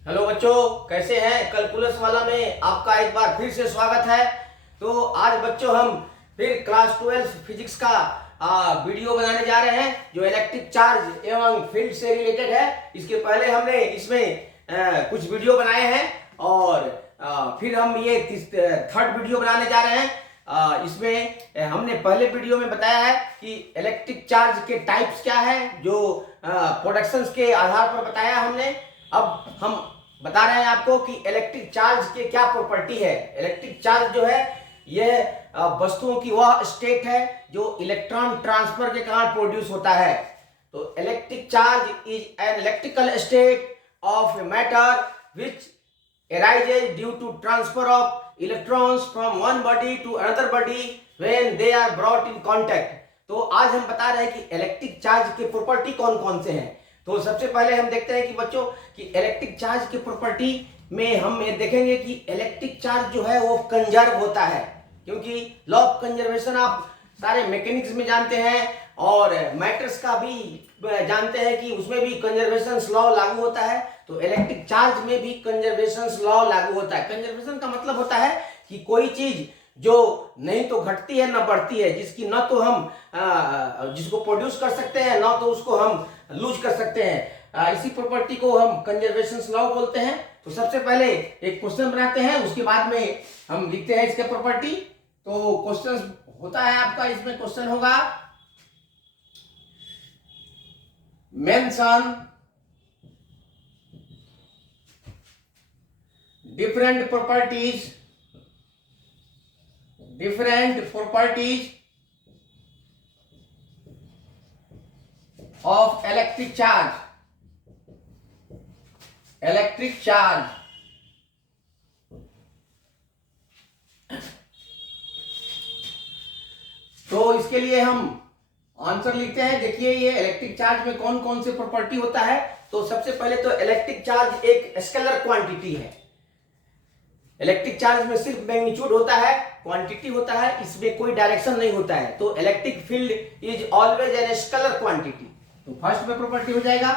Hello बच्चों, कैसे हैं? कैलकुलस वाला में आपका एक बार फिर से स्वागत है। तो आज बच्चों हम फिर क्लास 12 फिजिक्स का वीडियो बनाने जा रहे हैं जो इलेक्ट्रिक चार्ज एवं फील्ड से रिलेटेड है। इसके पहले हमने इसमें कुछ वीडियो बनाए हैं और फिर हम ये थर्ड वीडियो बनाने जा रहे हैं। इसमें हमने पहले वीडियो में बताया है कि इलेक्ट्रिक चार्ज के टाइप्स क्या है, जो प्रोडक्शंस के आधार पर बताया हमने। अब हम बता रहे हैं आपको कि इलेक्ट्रिक चार्ज के क्या प्रॉपर्टी है। इलेक्ट्रिक चार्ज जो है यह वस्तुओं की वह स्टेट है जो इलेक्ट्रॉन ट्रांसफर के कारण प्रोड्यूस होता है। तो electric charge is an electrical state of matter which arises due to transfer of electrons from one body to another body when they are brought in contact। तो आज हम बता रहे हैं कि इलेक्ट्रिक चार्ज के प्रॉपर्टी कौन कौन से हैं। तो सबसे पहले हम देखते हैं कि बच्चों कि इलेक्ट्रिक चार्ज के प्रॉपर्टी में हम ये देखेंगे कि इलेक्ट्रिक चार्ज जो है वो कंजर्व होता है, क्योंकि लॉ ऑफ कंजर्वेशन आप सारे मैकेनिक्स में जानते हैं और मैटर्स का भी जानते हैं कि उसमें भी कंजर्वेशन लॉ लागू होता है। तो इलेक्ट्रिक चार्ज में भी कंजर्वेशन लॉ लागू होता है। कंजर्वेशन का मतलब होता है कि कोई चीज जो नहीं तो घटती है ना बढ़ती है, जिसकी ना तो हम जिसको प्रोड्यूस कर सकते हैं ना तो उसको हम लूज कर सकते हैं, इसी प्रॉपर्टी को हम कंजर्वेशन लॉ बोलते हैं। तो सबसे पहले एक क्वेश्चन बनाते हैं, उसके बाद में हम लिखते हैं इसके प्रॉपर्टी। तो क्वेश्चन होता है आपका, इसमें क्वेश्चन होगा mention different properties of electric charge। तो इसके लिए हम आंसर लिखते हैं। देखिए ये इलेक्ट्रिक चार्ज में कौन कौन से प्रॉपर्टी होता है। तो सबसे पहले तो इलेक्ट्रिक चार्ज एक स्केलर क्वांटिटी है। इलेक्ट्रिक चार्ज में सिर्फ मैग्नीट्यूड होता है, क्वांटिटी होता है, इसमें कोई डायरेक्शन नहीं होता है। तो electric field is always an scalar quantity. तो फर्स्ट में प्रॉपर्टी हो जाएगा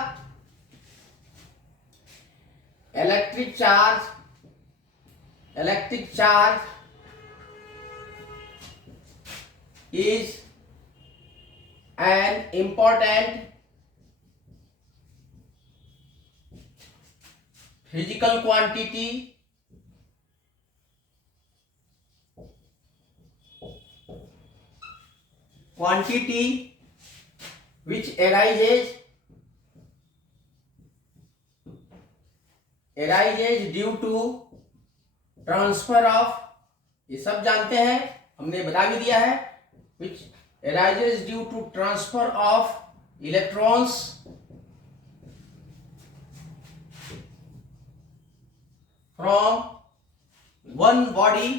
electric charge is an important physical quantity which arises due to transfer of, ये सब जानते हैं, हमने बता भी दिया है, which arises due to transfer of electrons from one body,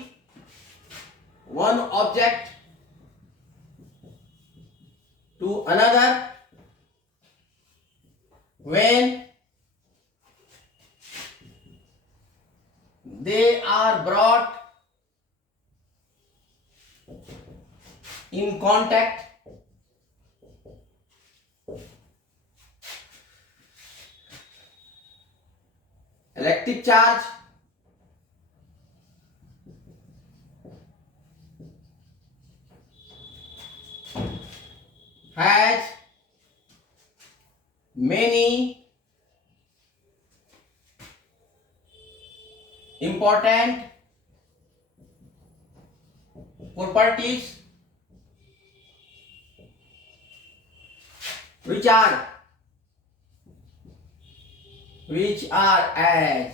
one object to another when they are brought in contact। Electric charge has many important properties which are as।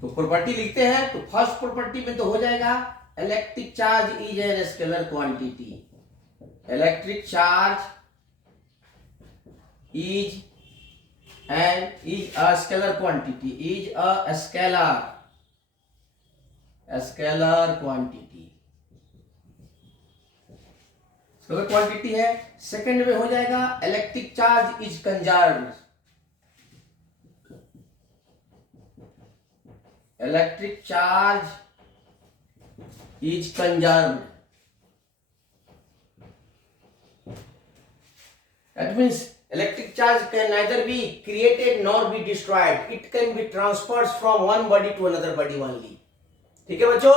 तो प्रॉपर्टी लिखते हैं तो फर्स्ट प्रॉपर्टी में तो हो जाएगा electric charge is an scalar quantity. Electric charge is a scalar quantity, is a scalar quantity, scalar quantity है। Second में हो जाएगा electric charge is conserved. Electric charge is conserved, that means electric charge can neither be created nor be destroyed. It can be transferred from one body to another body only. ठीक है बच्चों,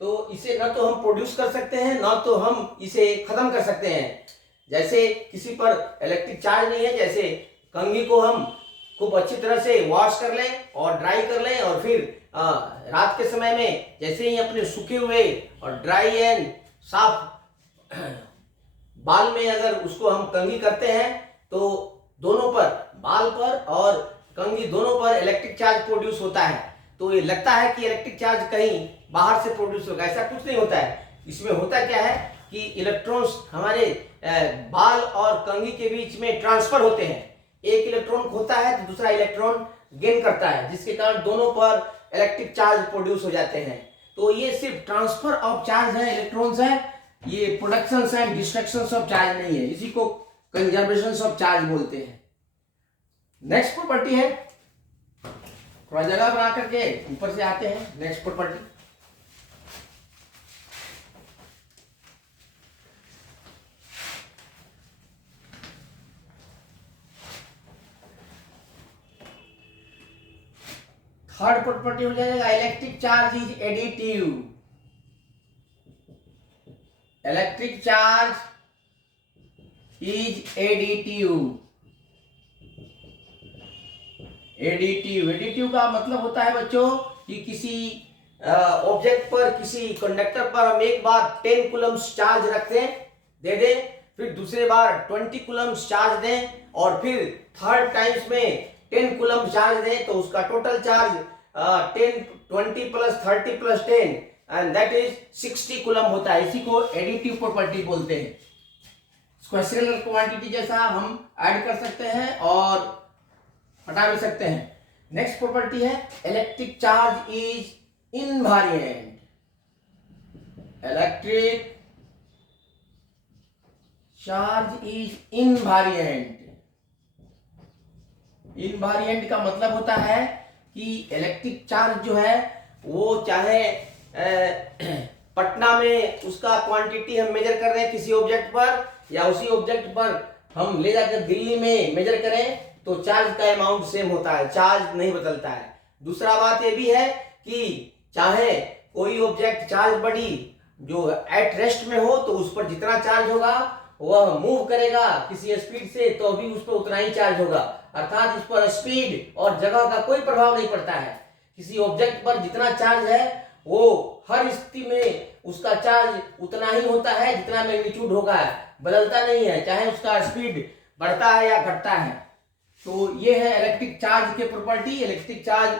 तो इसे ना तो हम प्रोड्यूस कर सकते हैं ना तो हम इसे खत्म कर सकते हैं। जैसे किसी पर इलेक्ट्रिक चार्ज नहीं है, जैसे कंघी को हम खूब अच्छी तरह से वॉश कर लें और ड्राई कर लें और फिर रात के समय में जैसे ही अपने सूखे हुए और ड्राई एंड साफ बाल में अगर उसको हम कंघी करते हैं तो दोनों पर, बाल पर और कंघी दोनों पर इलेक्ट्रिक चार्ज प्रोड्यूस होता है। तो ये लगता है कि इलेक्ट्रिक चार्ज कहीं बाहर से प्रोड्यूस होगा, ऐसा कुछ नहीं होता है। इसमें होता क्या है कि इलेक्ट्रॉन्स हमारे बाल और कंघी के बीच में ट्रांसफर होते हैं। एक इलेक्ट्रॉन खोता है तो दूसरा इलेक्ट्रॉन गेन करता है, जिसके कारण दोनों पर इलेक्ट्रिक चार्ज प्रोड्यूस हो जाते हैं। तो ये सिर्फ ट्रांसफर ऑफ चार्ज है, इलेक्ट्रॉन्स है, ये production and destruction of charge नहीं है। इसी को कंजर्वेशन ऑफ चार्ज बोलते हैं। नेक्स्ट प्रॉपर्टी है, थोड़ा जगह बना करके ऊपर से आते हैं। नेक्स्ट प्रॉपर्टी, थर्ड प्रॉपर्टी हो जाएगा electric charge is additive. Electric charge is additive. Additive का मतलब होता है बच्चों कि किसी ऑब्जेक्ट पर, किसी कंडक्टर पर हम एक बार 10 कूलम्स चार्ज रखते हैं, दे दें, फिर दूसरे बार 20 कूलम्स चार्ज दें और फिर थर्ड टाइम्स में 10 कूलम चार्ज दें, तो उसका total charge 20 plus 30 plus 10 and that is 60 coulomb होता है। इसी को एडिटिव प्रॉपर्टी बोलते हैं। इसको स्केलर क्वांटिटी जैसा हम ऐड कर सकते हैं और हटा भी सकते हैं। नेक्स्ट प्रॉपर्टी है electric charge is invariant. Electric charge is invariant. Invariant का मतलब होता है कि इलेक्ट्रिक चार्ज जो है वो चाहे पटना में उसका क्वांटिटी हम मेजर कर रहे हैं किसी ऑब्जेक्ट पर, या उसी ऑब्जेक्ट पर हम ले जाकर दिल्ली में मेजर करें, तो चार्ज का अमाउंट सेम होता है, चार्ज नहीं बदलता है। दूसरा बात ये भी है कि चाहे कोई ऑब्जेक्ट चार्ज बॉडी जो एट रेस्ट में हो तो उस पर जितना चार्ज होगा वह मूव करेगा किसी स्पीड से तो भी उस पर उतना ही चार्ज होगा, अर्थात इस पर स्पीड और जगह का कोई प्रभाव नहीं पड़ता है। किसी ऑब्जेक्ट पर जितना चार्ज है वो हर स्थिति में उसका चार्ज उतना ही होता है जितना मैग्नीट्यूड होगा, बदलता नहीं है, चाहे उसका स्पीड बढ़ता है या घटता है। तो ये है इलेक्ट्रिक चार्ज के property. Electric charge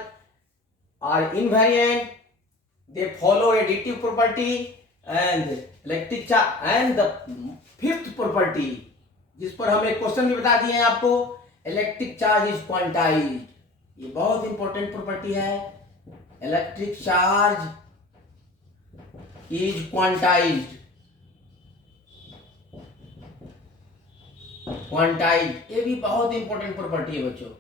are invariant, they follow additive property and electric charge and the fifth property जिस पर हम एक क्वेश्चन भी बता दिए हैं आपको, इलेक्ट्रिक चार्ज इज क्वांटाइज्ड। ये बहुत इंपॉर्टेंट प्रॉपर्टी है। Electric charge is quantized. Quantized ये भी बहुत इंपॉर्टेंट प्रॉपर्टी है बच्चों,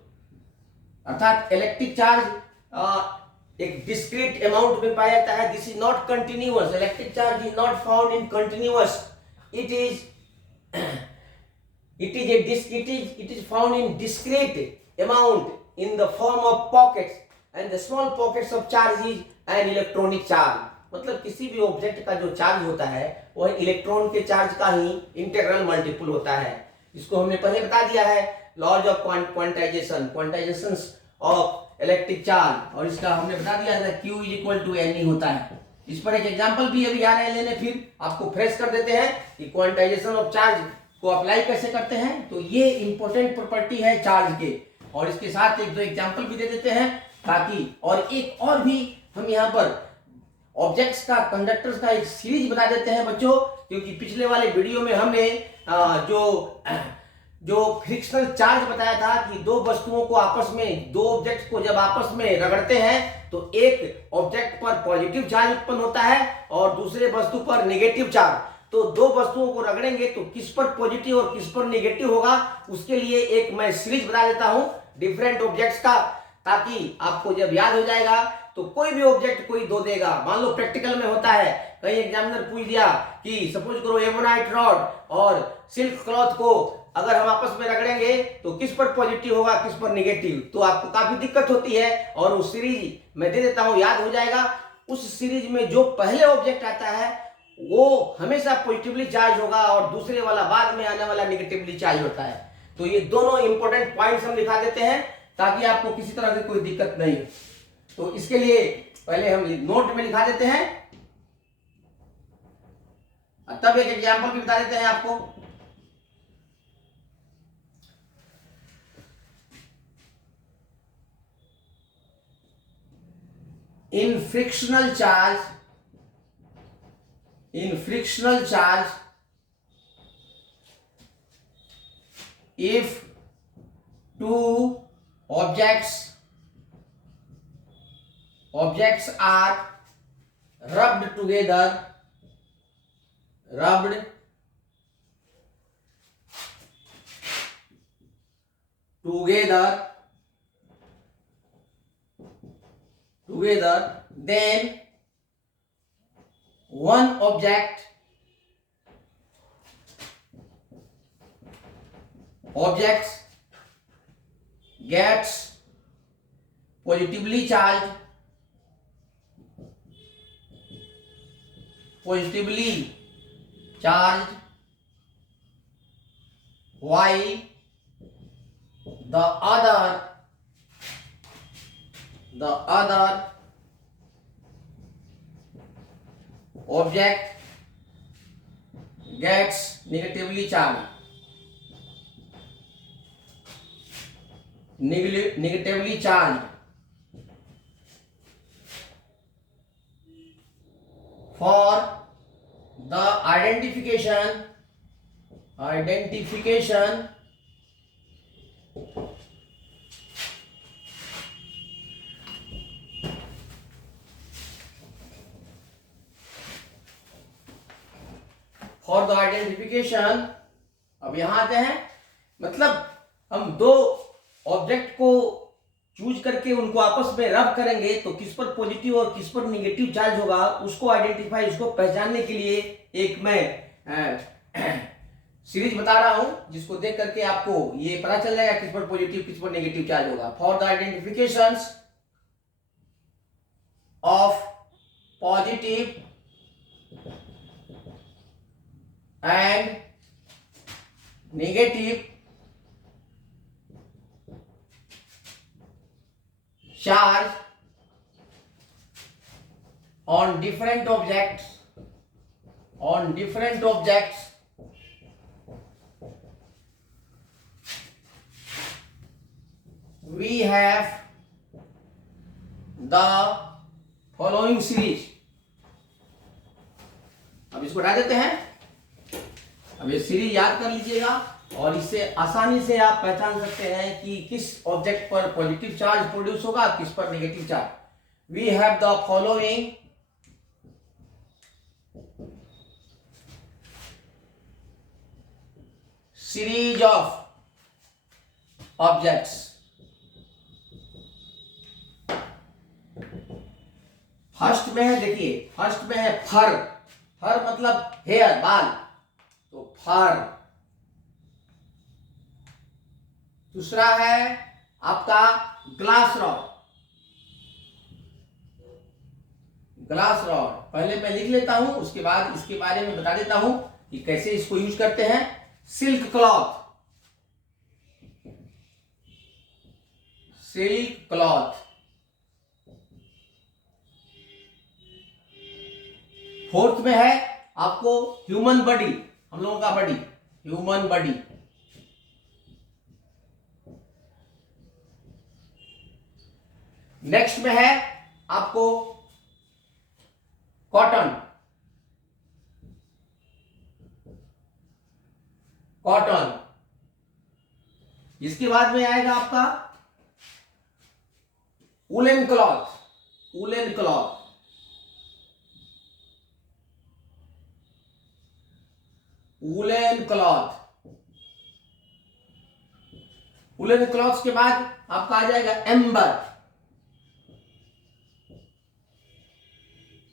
अर्थात इलेक्ट्रिक चार्ज एक डिस्क्रीट अमाउंट में पाया जाता है। This is not continuous. Electric charge is not found in continuous, it is found in discrete amount in the form of pockets, and the small pockets of charge is an electronic charge। मतलब किसी भी object का जो charge होता है वह electron के charge का ही इंटीग्रल मल्टीपल होता है। इसको हमने पहले बता दिया है, laws of quantization of electric charge, और इसका हमने बता दिया है Q is equal to NE होता है। इस पर एक एग्जांपल भी अभी आ रहे हैं लेने, फिर आपको फ्रेश कर देते हैं कि क्वांटाइजेशन ऑफ चार्ज को अप्लाई कैसे करते हैं। तो ये इंपॉर्टेंट प्रॉपर्टी है चार्ज के, और इसके साथ एक दो एग्जांपल भी दे देते हैं ताकि, और एक और भी हम यहाँ पर ऑब्जेक्ट्स का, कंडक्टर्स का एक सीरीज बता देते हैं बच्चों, क्योंकि पिछले वाले वीडियो में हमने जो फ्रिक्शनल चार्ज बताया था कि दो वस्तुओं को आपस में, दो ऑब्जेक्ट्स को जब आपस में रगड़ते हैं तो एक ऑब्जेक्ट पर पॉजिटिव चार्ज उत्पन्न होता है और दूसरे वस्तु पर नेगेटिव चार्ज। तो दो वस्तुओं को रगड़ेंगे तो किस पर पॉजिटिव और किस पर नेगेटिव होगा, उसके लिए एक मैं सीरीज बता देता हूं डिफरेंट ऑब्जेक्ट्स का, ताकि आपको जब याद हो जाएगा तो कोई भी ऑब्जेक्ट कोई दो देगा। मान लो प्रैक्टिकल में होता है, कहीं एग्जामिनर पूछ दिया कि सपोज करो एमोनाइट रॉड और सिल्क क्लॉथ को अगर हम आपस में रगड़ेंगे तो किस पर पॉजिटिव होगा, किस पर निगेटिव, तो आपको काफी दिक्कत होती है। और उस सीरीज मैं दे देता हूं, याद हो जाएगा। उस सीरीज में जो पहले ऑब्जेक्ट आता है वो हमेशा पॉजिटिवली चार्ज होगा और दूसरे वाला बाद में आने वाला निगेटिवली चार्ज होता है। तो ये दोनों इंपॉर्टेंट पॉइंट्स हम दिखा देते हैं ताकि आपको किसी तरह की कोई दिक्कत नहीं हो। तो इसके लिए पहले हम नोट में लिखा देते हैं, तब एक एग्जाम्पल भी बता देते हैं आपको। In frictional charge, if two objects are rubbed together, then one object gets positively charged while the other object gets negatively charged. For the identification अब यहां आते हैं, मतलब हम दो ऑब्जेक्ट को चूज करके उनको आपस में रब करेंगे तो किस पर पॉजिटिव और किस पर निगेटिव चार्ज होगा उसको आइडेंटिफाई, उसको पहचानने के लिए एक मैं सीरीज बता रहा हूं जिसको देख करके आपको ये पता चल जाएगा किस पर पॉजिटिव किस पर नेगेटिव चार्ज होगा। For the identifications of positive and negative charge on different objects we have the following series। अब इसको हटा देते हैं। अब ये सीरीज याद कर लीजिएगा और इससे आसानी से आप पहचान सकते हैं कि किस ऑब्जेक्ट पर पॉजिटिव चार्ज प्रोड्यूस होगा, किस पर negative charge. We have the following series of objects. First में है, देखिए फर्स्ट में है फर मतलब हेयर, बाल, तो फर। दूसरा है आपका ग्लास रॉड। पहले मैं लिख लेता हूं, उसके बाद इसके बारे में बता देता हूं कि कैसे इसको यूज करते हैं। सिल्क क्लॉथ, फोर्थ में है आपको ह्यूमन बॉडी, हम लोगों का बॉडी, ह्यूमन बॉडी। नेक्स्ट में है आपको कॉटन, इसके बाद में आएगा आपका वुलन क्लॉथ, वुलन क्लॉथ के बाद आपका आ जाएगा एम्बर,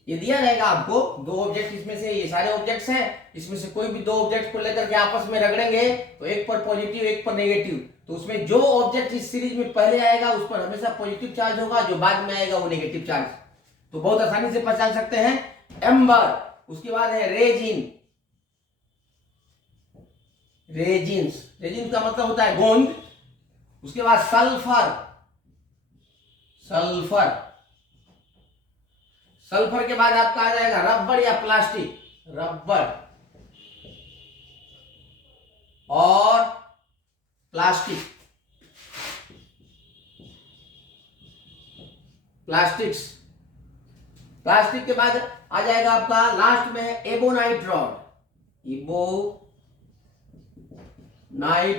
ये दिया रहेगा आपको, दो ऑब्जेक्ट इसमें से, ये सारे ऑब्जेक्ट्स हैं, इसमें से कोई भी दो ऑब्जेक्ट को लेकर के आपस में रगड़ेंगे तो एक पर पॉजिटिव एक पर नेगेटिव, तो उसमें जो ऑब्जेक्ट इस सीरीज में पहले आएगा उस पर हमेशा पॉजिटिव चार्ज होगा, जो बाद में आएगा वो नेगेटिव चार्ज। तो बहुत आसानी से पहचान सकते हैं। एम्बर, उसके बाद है रेजिन, रेजिन्स, रेजिन का मतलब होता है गोंद। उसके बाद सल्फर, सल्फर, सल्फर के बाद आपका आ जाएगा रबर या प्लास्टिक, रबर और प्लास्टिक, प्लास्टिक्स। प्लास्टिक के बाद आ जाएगा आपका लास्ट में है एबोनाइट रॉड, एबोनाइट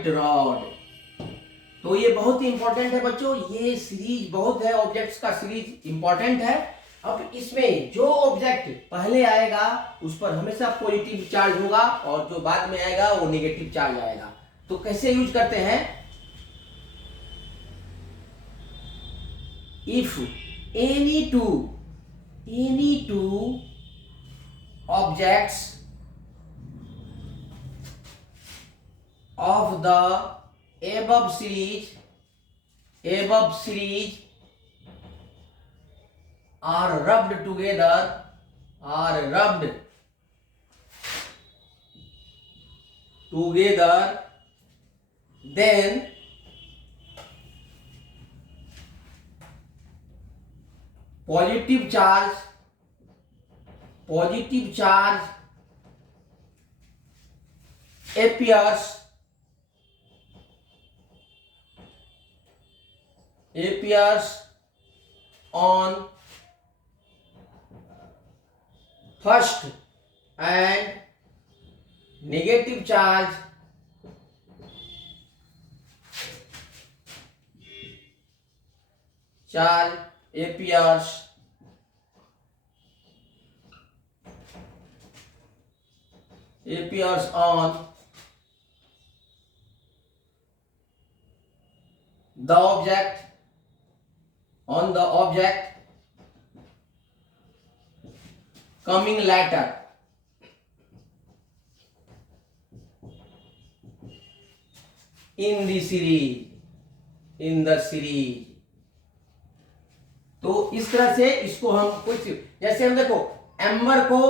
रॉड। तो ये बहुत ही इंपॉर्टेंट है बच्चों, ये सीरीज बहुत है, ऑब्जेक्ट्स का सीरीज इंपॉर्टेंट है। अब इसमें जो ऑब्जेक्ट पहले आएगा उस पर हमेशा पॉजिटिव चार्ज होगा और जो बाद में आएगा वो नेगेटिव चार्ज आएगा। तो कैसे यूज करते हैं, if any two objects of the above series are rubbed together, then positive charge appears on first and negative charge appears on the object coming later in the series। तो इस तरह से इसको हम कुछ, जैसे हम देखो एम्बर को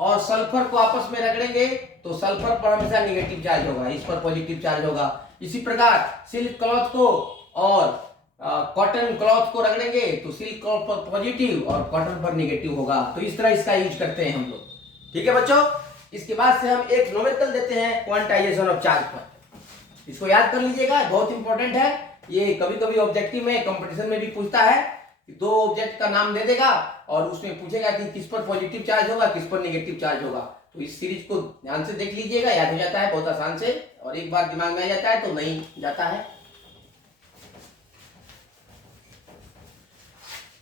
और सल्फर को आपस में रगड़ेंगे तो सल्फर पर हमेशा नेगेटिव चार्ज होगा, इस पर पॉजिटिव चार्ज होगा। इसी प्रकार सिल्क क्लॉथ को और कॉटन क्लॉथ को रगड़ेंगे तो सिल्क क्लॉथ पर पॉजिटिव और कॉटन पर नेगेटिव होगा। तो इस तरह इसका यूज करते हैं हम लोग, ठीक है बच्चों। इसके बाद से हम एक न्यूमेरिकल देते हैं क्वांटाइजेशन ऑफ चार्ज पर, इसको याद कर लीजिएगा, बहुत इंपॉर्टेंट है। ये कभी कभी ऑब्जेक्टिव में, कंपटीशन में भी पूछता है कि दो ऑब्जेक्ट का नाम दे देगा और उसमें पूछेगा कि किस पर पॉजिटिव चार्ज होगा, किस पर नेगेटिव चार्ज होगा। तो इस सीरीज को ध्यान से देख लीजिएगा, याद हो जाता है बहुत आसान से, और एक बार दिमाग में आ जाता है तो नहीं जाता है।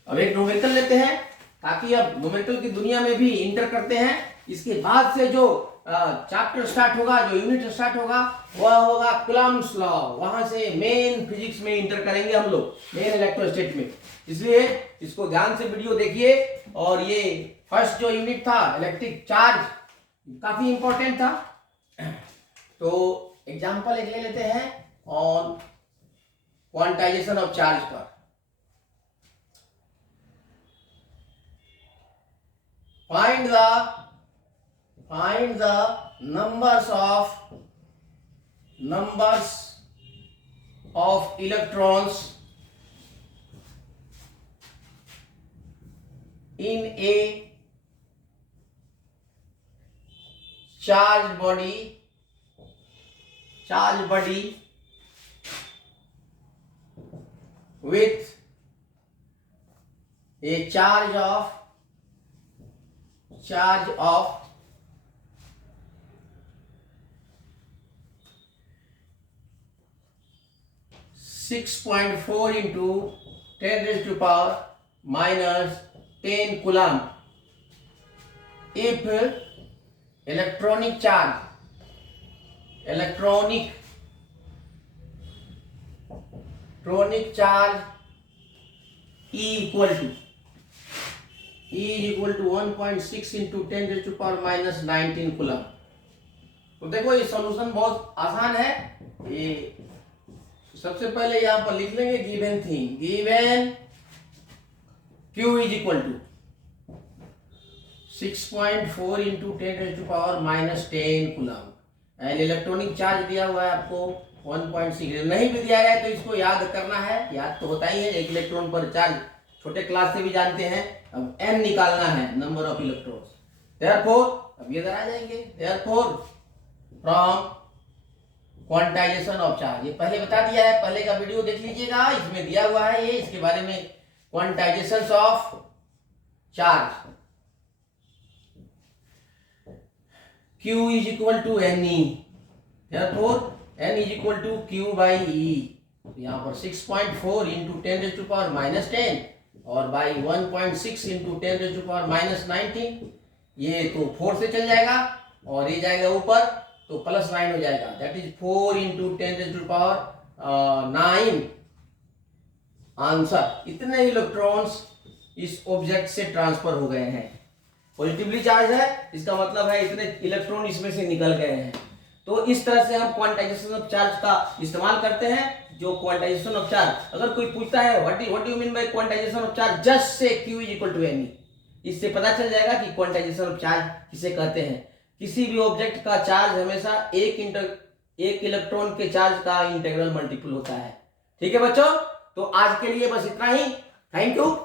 अब एक न्यूमेरिकल लेते हैं ताकि अब न्यूमेरिकल की दुनिया में भी इंटर करते हैं। इसके बाद से जो चैप्टर स्टार्ट होगा, जो यूनिट स्टार्ट होगा, वह होगा कूलम्ब्स लॉ। वहां से मेन फिजिक्स में इंटर करेंगे हम लोग, मेन इलेक्ट्रोस्टैटिक में। इसलिए इसको ध्यान से वीडियो देखिए। और ये फर्स्ट जो यूनिट था इलेक्ट्रिक चार्ज, काफी इंपॉर्टेंट था। तो एग्जांपल एक ले लेते हैं ऑन क्वांटाइजेशन ऑफ चार्ज पर। Find the numbers of electrons in a charged body with a charge of 6.4 into 10 raised to power minus 10 coulomb if electronic charge E E is equal to 1.6 into 10 raised to power minus 19 coulomb. तो देखो ये solution बहुत आसान है। ये सबसे पहले यहां पर लिख लेंगे given thing, given Q is equal to 6.4 into 10 raised to power minus 10 coulomb. And electronic charge दिया हुआ है आपको 1.6। नहीं भी दिया है तो इसको याद करना है, याद तो होता ही है, एक इलेक्ट्रॉन पर चार्ज छोटे क्लास से भी जानते हैं। अब n निकालना है, नंबर ऑफ इलेक्ट्रॉन्स। देयरफॉर अब ये इधर आ जाएंगे, therefore from quantization of charge, ये पहले बता दिया है, पहले का वीडियो देख लीजिएगा, इसमें दिया हुआ है ये, इसके बारे में quantization of charge. Q is equal to Ne, therefore N is equal to Q by E। यहाँ पर 6.4 into 10 raised to power minus 10 और by 1.6 into 10 raised to power minus 19, ये तो 4 से चल जाएगा और ये जाएगा ऊपर तो प्लस 9 हो जाएगा, that is 4 into 10 raised to power 9। Answer, इतने इलेक्ट्रॉन्स इस ऑब्जेक्ट से ट्रांसफर हो गए हैं। पॉजिटिवली चार्ज है, इसका मतलब है इतने इलेक्ट्रॉन इसमें से निकल गए हैं। तो इस तरह से हम क्वांटाइजेशन ऑफ चार्ज का इस्तेमाल करते हैं। जो क्वांटाइजेशन ऑफ चार्ज, अगर कोई पूछता है what do you mean by quantization of charge, just से Q is equal to Ne। इससे पता चल जाएगा कि क्वांटाइजेशन ऑफ चार्ज किसे कहते हैं। किसी भी ऑब्जेक्ट का चार्ज हमेशा एक इलेक्ट्रॉन के चार्ज का इंटीग्रल मल्टीपल होता है। ठीक है बच्चों, तो आज के लिए बस इतना ही। Thank you.